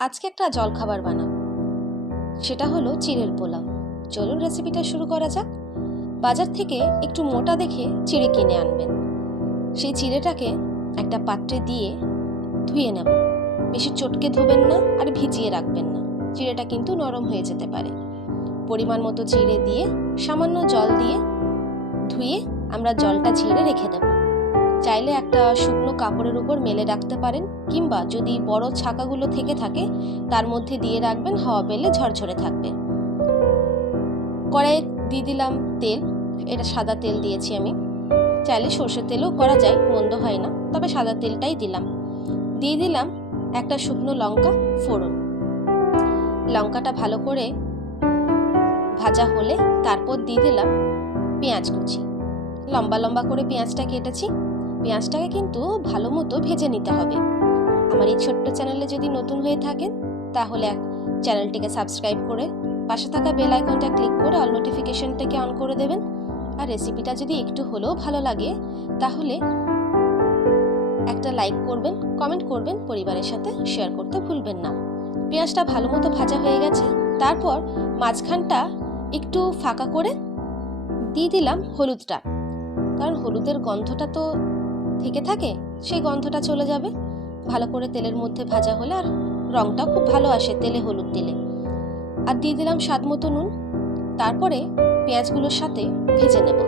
আজকে একটা জলখাবার বানাবো। সেটা হলো চিড়ের পোলাও। চলুন রেসিপিটা শুরু করা যাক। বাজার থেকে একটু মোটা দেখে চিড়ে কিনে আনবেন। সেই চিড়েটাকে একটা পাত্রে দিয়ে ধুয়ে নেব। বেশি চটকে ধোবেন না আর ভিজিয়ে রাখবেন না। চিড়েটা কিন্তু নরম হয়ে যেতে পারে। পরিমাণ মতো চিড়ে দিয়ে সামান্য জল দিয়ে ধুয়ে আমরা জলটা ছিঁড়ে রেখে দেব। চাইলে একটা শুকনো কাপড়ের উপর মেলে রাখতে পারেন, কিংবা যদি বড় ছাকাগুলো থেকে থাকে, তার মধ্যে দিয়ে রাখবেন হাওয়া পেলে ঝরঝরে থাকবে। কড়াইয়ে দিয়ে দিলাম তেল, এটা সাদা তেল দিয়েছি আমি। চাইলে সর্ষের তেলও করা যায়, মন্দ হয় না, তবে সাদা তেলটাই দিলাম। দিয়ে দিলাম একটা শুকনো লঙ্কা, ফোড়ন। লঙ্কাটা ভালো করে ভাজা হলে তারপর দিয়ে দিলাম পেঁয়াজ কুচি। লম্বা লম্বা করে পেঁয়াজটা কেটেছি পেঁয়াজটাকে কিন্তু ভালো মতো ভেজে নিতে হবে। আমার এই ছোট্ট চ্যানেলে যদি নতুন হয়ে থাকেন, তাহলে চ্যানেলটিকে সাবস্ক্রাইব করে পাশে থাকা বেল আইকনটা ক্লিক করে অল নোটিফিকেশনটাকে অন করে দেবেন। আর রেসিপিটা যদি একটু হলেও ভালো লাগে, তাহলে একটা লাইক করবেন, কমেন্ট করবেন, পরিবারের সাথে শেয়ার করতে ভুলবেন না। পেঁয়াজটা ভালো মতো ভাজা হয়ে গেছে। তারপর মাঝখানটা একটু ফাঁকা করে দিয়ে দিলাম হলুদটা। কারণ হলুদের গন্ধটা তো থেকে থাকে, সেই গন্ধটা চলে যাবে। ভালো করে তেলের মধ্যে ভাজা হলে আর রঙটা খুব ভালো আসে, তেলে হলুদ দিলে। আর দিয়ে দিলাম স্বাদ মতো নুন। তারপরে পেঁয়াজগুলোর সাথে ভেজে নেব।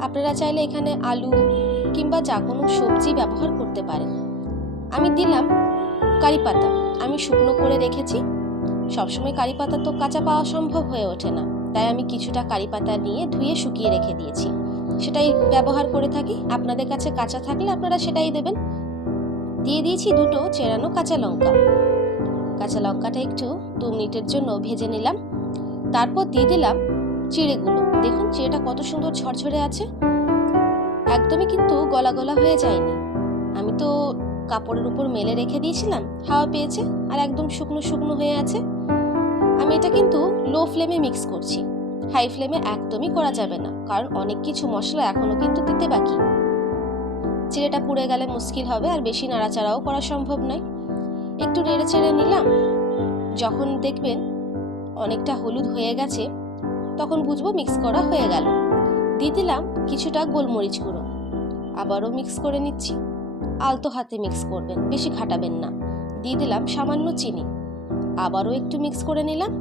আপনারা চাইলে এখানে আলু কিংবা যা কোনো সবজি ব্যবহার করতে পারেন। আমি দিলাম কারি পাতা। আমি শুকনো করে রেখেছি। সবসময় কারি পাতা তো কাঁচা পাওয়া সম্ভব হয়ে ওঠে না। তাই আমি কিছুটা কারি পাতা নিয়ে ধুয়ে শুকিয়ে রেখে দিয়েছি। সেটাই ব্যবহার করে থাকি। আপনাদের কাছে কাঁচা থাকলে আপনারা সেটাই দেবেন। দিয়ে দিয়েছি দুটো চেরানো কাঁচা লঙ্কা। কাঁচা লঙ্কাটা একটু দু মিনিটের জন্য ভেজে নিলাম। তারপর দিয়ে দিলাম চিড়েগুলো। দেখুন চিড়েটা কত সুন্দর ঝরঝরে আছে। একদমই কিন্তু গলা গলা হয়ে যায়নি। আমি তো কাপড়ের উপর মেলে রেখে দিয়েছিলাম, হাওয়া পেয়েছে আর একদম শুকনো শুকনো হয়ে আছে। আমি এটা কিন্তু লো ফ্লেমে মিক্স করছি। হাই ফ্লেমে একদমই করা যাবে না, কারণ অনেক কিছু মশলা এখনও কিন্তু দিতে বাকি। চিড়েটা পুড়ে গেলে মুশকিল হবে আর বেশি নাড়াচাড়াও করা সম্ভব নয়। একটু নেড়ে চেড়ে নিলাম। যখন দেখবেন অনেকটা হলুদ হয়ে গেছে, তখন বুঝব মিক্স করা হয়ে গেল। দিয়ে দিলাম কিছুটা গোলমরিচ গুঁড়ো। আবারও মিক্স করে নিচ্ছি। আলতো হাতে মিক্স করবেন, বেশি খাটাবেন না। দিয়ে দিলাম সামান্য চিনি। আবারও একটু মিক্স করে নিলাম।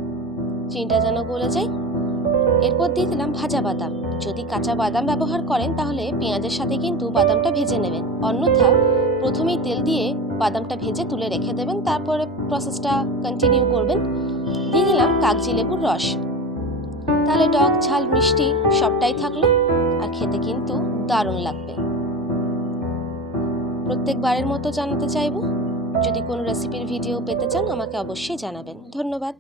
চিনিটা যেন গলে যায়। এরপর দিয়ে দিলাম ভাজা বাদাম। যদি কাঁচা বাদাম ব্যবহার করেন, তাহলে পেঁয়াজের সাথে কিন্তু বাদামটা ভেজে নেবেন। অন্যথা প্রথমেই তেল দিয়ে বাদামটা ভেজে তুলে রেখে দেবেন, তারপরে প্রসেসটা কন্টিনিউ করবেন। দিয়ে দিলাম কাগজি লেবুর রস। তাহলে টক, ঝাল, মিষ্টি সবটাই থাকল আর খেতে কিন্তু দারুণ লাগবে। প্রত্যেকবারের মতো জানাতে চাইব, যদি কোনো রেসিপির ভিডিও পেতে চান, আমাকে অবশ্যই জানাবেন। ধন্যবাদ।